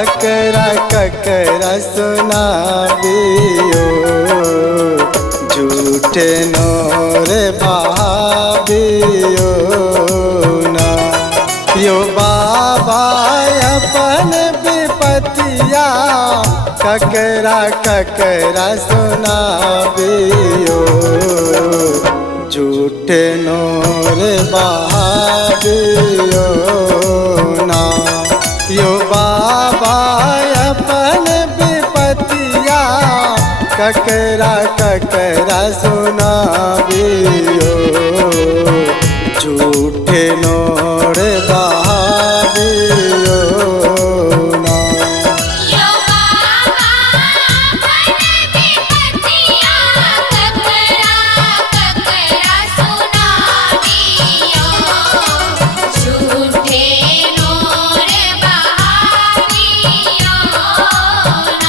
ककरा ककरा सुनाबियो झूठे नोर बहाबियो ना। यो बाबा अपन विपतिया ककरा ककरा सुनाबियो झूठे नोर बहाबियो ना। यो बाबा अपन विपतिया ककरा ककरा सुनाबियो झूठे नोर बहाबियो ना। यो बाबा अपन विपतिया ककरा ककरा सुनाबियो झूठे नोर बहाबियो ना।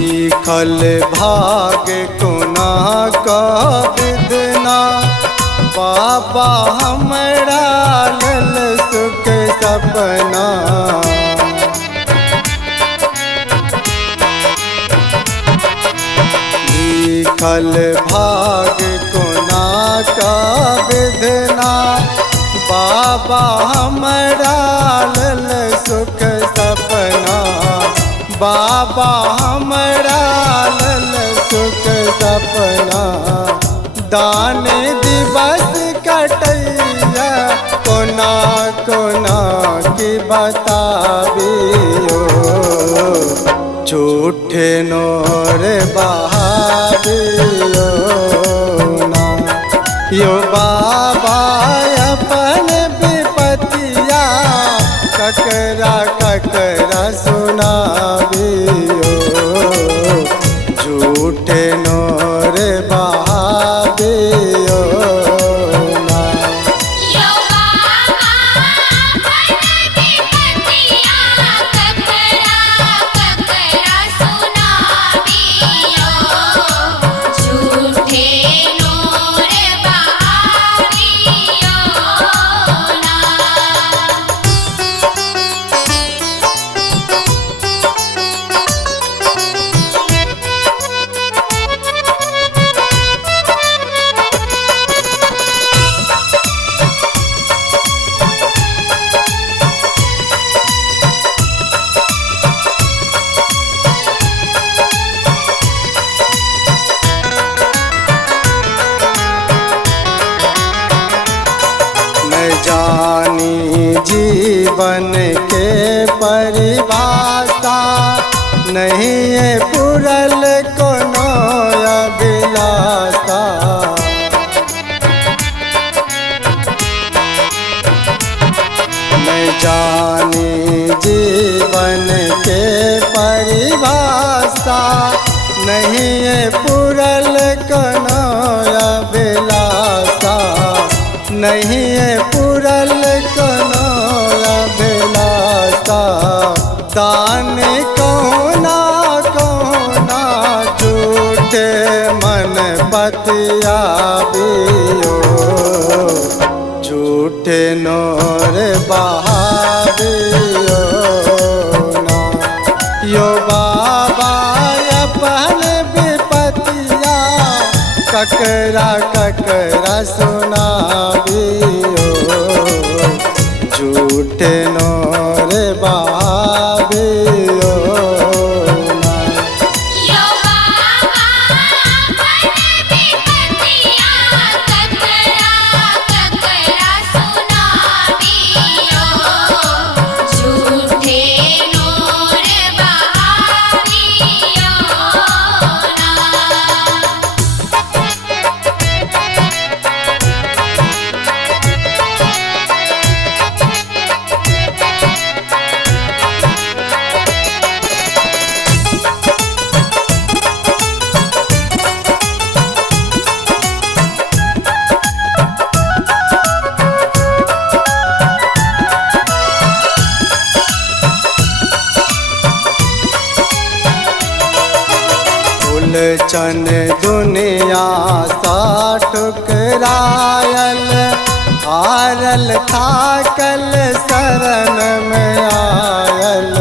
लिखल भाग कोना का विदना बाबा हमरा लल सुख सपना। लिखल भाग कोना का विदना बाबा हमरा लल सुख सपना। बाबा हमरा लल सुख सपना दान दिवस कटैया कोना कोना की बताबियो झूठे नोर बहाबियो ना। यो बाबा अपन विपतिया ककरा ककरा सुनाबियो झूठे नोर बहाबियो ना। यो बाबा अपन विपतिया ककरा ककरा सुनाबियो झूठे नोर बहाबियो ना। न जानी जीवन के परिभाषा नहीं है पुरल कोनो अभिलाषा। न जानी जीवन के परिभाषा नहीं है पुरल कोनो अभिलाषा। नहीं है पुरल कोनो अभिलाषा दान कोना कोना झूठे मन बतिया बियो झूठे नोर बहाबियो ना। यो बाबा अपन विपतिया ककरा ककरा सुनाबियो झूठे नोर बहाबियो ना। यो बाबा अपन विपतिया ककरा ककरा सुनाबियो झूठे नोर बहाबियो ना। चन दुनिया सा ठुकरायल, हारल थाकल शरण में आयल।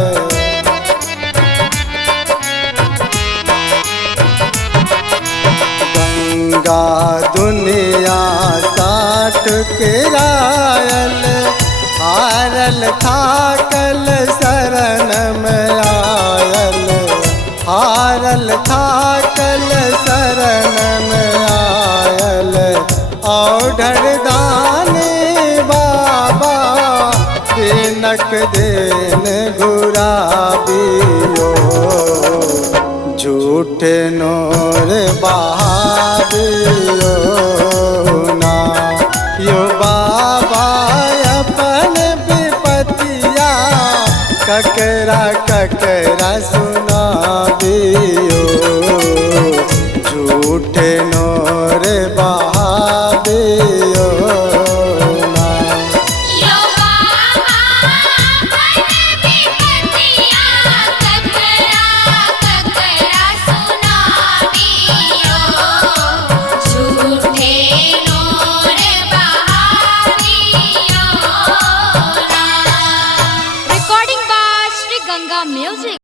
गंगा दुनिया सा ठुकरायल, हारल थाकल शरण में आयल। हारल थाकल शरण में आयल। औढर दानी बाबा तिनक देन घुराबियो, झूठे नोर बहाबियो ना। यो बाबा अपन विपतिया ककरा ककरा सुनाबियो।